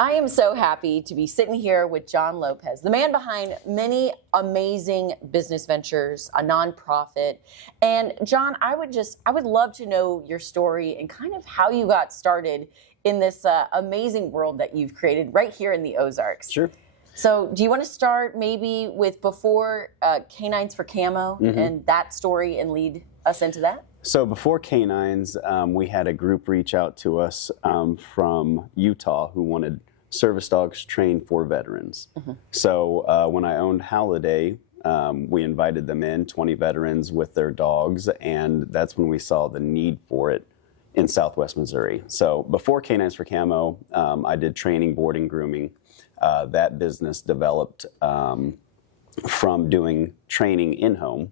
I am so happy to be sitting here with John Lopez, the man behind many amazing business ventures, a nonprofit. And John, I would love to know your story and kind of how you got started in this amazing world that you've created right here in the Ozarks. Sure. So do you want to start maybe with before K9s for Camo and that story and lead us into that? So before K9s, we had a group reach out to us from Utah who wanted service dogs trained for veterans. So when I owned Halliday, we invited them in, 20 veterans with their dogs, and that's when we saw the need for it in Southwest Missouri. So before K9s for Camo, I did training, boarding, grooming. That business developed from doing training in-home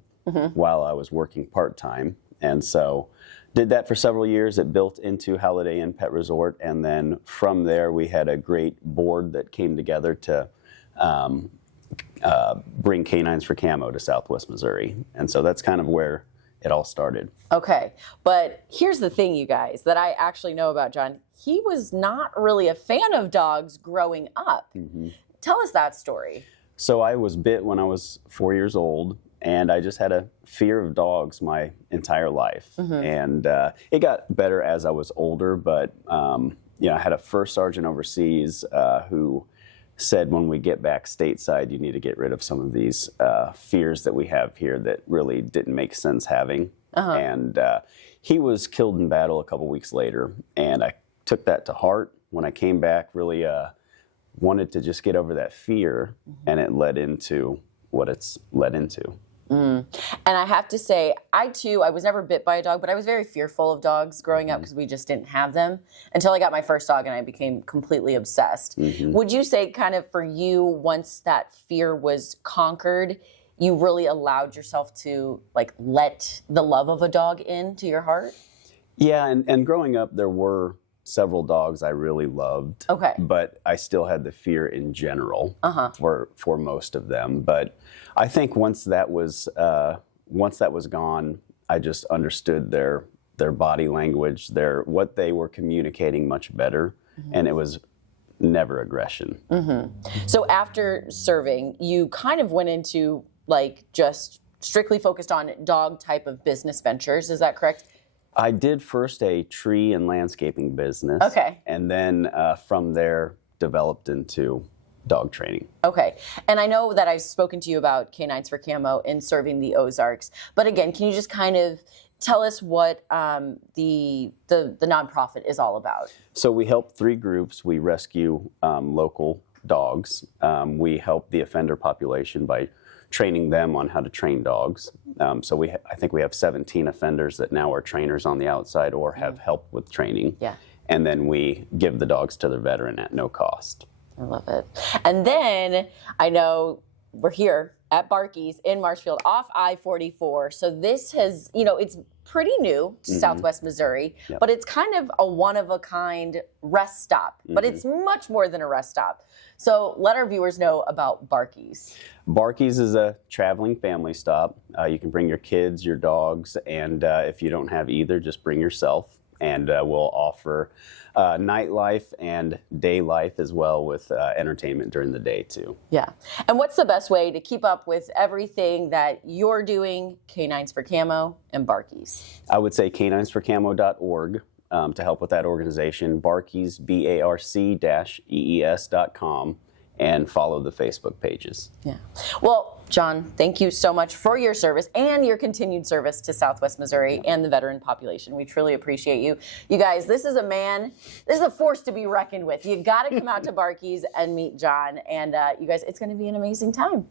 while I was working part-time. And so did that for several years. It built into Halliday Inn Pet Resort. And then from there, we had a great board that came together to bring K9s for Camo to Southwest Missouri. And so that's kind of where it all started. Okay. But here's the thing, you guys, that I actually know about John. He was not really a fan of dogs growing up. Tell us that story. So I was bit when I was 4 years old. And I just had a fear of dogs my entire life. And it got better as I was older, but you know, I had a first sergeant overseas who said when we get back stateside, you need to get rid of some of these fears that we have here that really didn't make sense having. And he was killed in battle a couple weeks later, and I took that to heart. When I came back, really wanted to just get over that fear, and it led into what it's led into. And I have to say, I was never bit by a dog, but I was very fearful of dogs growing up because we just didn't have them until I got my first dog and I became completely obsessed. Would you say kind of for you, once that fear was conquered, you really allowed yourself to like let the love of a dog into your heart? Yeah, and growing up, there were several dogs I really loved. Okay. But I still had the fear in general for most of them. But I think once that was gone, I just understood their body language, what they were communicating much better, and it was never aggression. So after serving, you kind of went into like just strictly focused on dog type of business ventures. Is that correct? I did first a tree and landscaping business. Okay. And then from there developed into dog training. Okay. And I know that I've spoken to you about K9s for Camo in serving the Ozarks. But again, can you just kind of tell us what the nonprofit is all about? So we help 3 groups. We rescue local dogs. We help the offender population by training them on how to train dogs. So I think we have 17 offenders that now are trainers on the outside or have help with training. Yeah. And then we give the dogs to the veteran at no cost. I love it. And then I know we're here at Barc-ee's in Marshfield off I-44. So this has, you know, it's pretty new to Southwest Missouri, but it's kind of a one-of-a-kind rest stop. But it's much more than a rest stop. So let our viewers know about Barc-ee's. Barc-ee's is a traveling family stop. You can bring your kids, your dogs, and if you don't have either, just bring yourself. And we'll offer nightlife and day life as well with entertainment during the day too. Yeah. And what's the best way to keep up with everything that you're doing, K9s for Camo and Barc-ee's? I would say K9sforcamo.org to help with that organization, Barc-ee's, BARC-EES.com, and follow the Facebook pages. Yeah. Well, John, thank you so much for your service and your continued service to Southwest Missouri and the veteran population. We truly appreciate you. You guys, this is a force to be reckoned with. You got to come out to Barc-ee's and meet John. And you guys, it's going to be an amazing time.